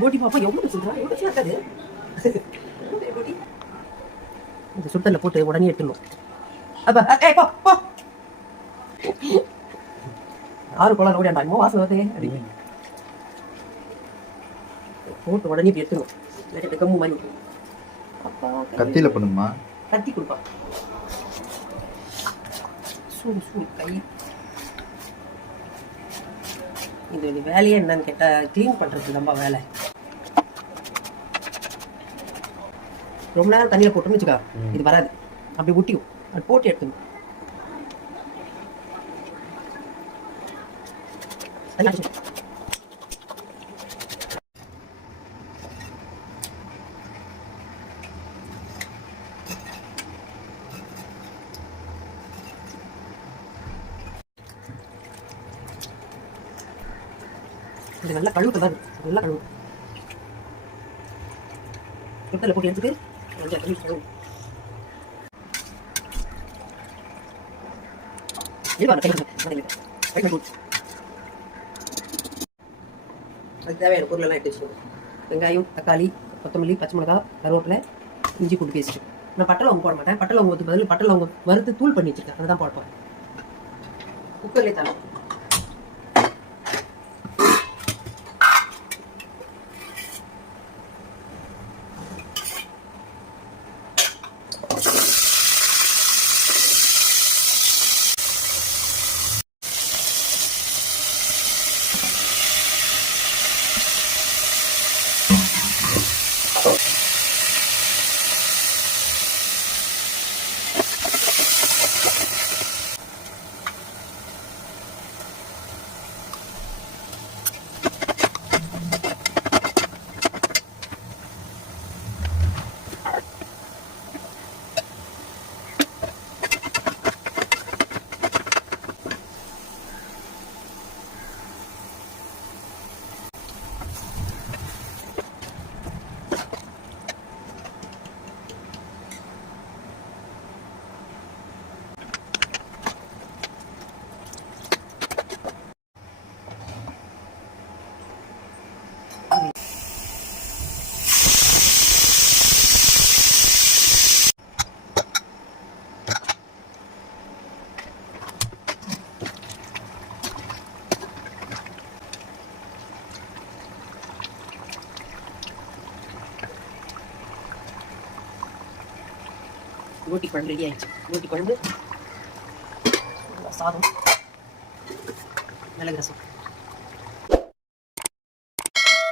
போட்டி பாப்பா எவ்வளோ சொல்கிறா எவ்வளோ சேர்த்தாது போட்டி இந்த சுத்தலில் போட்டு உடனே எடுத்துடணும். அப்போ ஏய் போ போ ஆறு குளம் ஓடியாண்டா இன்னும் வாசம் வருதே அப்படின்னு போட்டு உடனே இப்படி எடுத்துடணும். இல்லாட்டி கம்மு மாதிரி அப்பா கத்தியில் பண்ணுமா? கத்தி கொடுப்பா சூடு சூடு கை. இது வேலையே என்னன்னு கேட்டால் க்ளீன் பண்ணுறது ரொம்ப வேலை. ரொம்ப நேரம் தண்ணியில் போட்டோம்னு வச்சுக்கா இது வராது, அப்படி ஊட்டியும் அது போட்டு எடுத்துணும். இது நல்லா கழுவுதான் நல்லா கழுவு சுத்தல போட்டு எடுத்துட்டு அதுக்கு தேவையான பொருளெல்லாம் எடுத்து வச்சுக்கணும். வெங்காயம், தக்காளி, கொத்தமல்லி, பச்சை மிளகா, கருவேப்பிலை, இஞ்சி பூண்டு பேஸ்ட். நான் பட்டை லவங்கம் போட மாட்டேன். பட்டை லவங்கத்துக்கு பதில் பட்டை லவங்கம் வறுத்து தூள் பண்ணி வச்சிருக்கேன், அதை தான் போடுவேன். குக்கர்லேயே தரேன். ரோட்டி குழம்பு ரெடி ஆயிடுச்சு. ரோட்டி குழம்பு, சாதம், மிளகு ரசம்.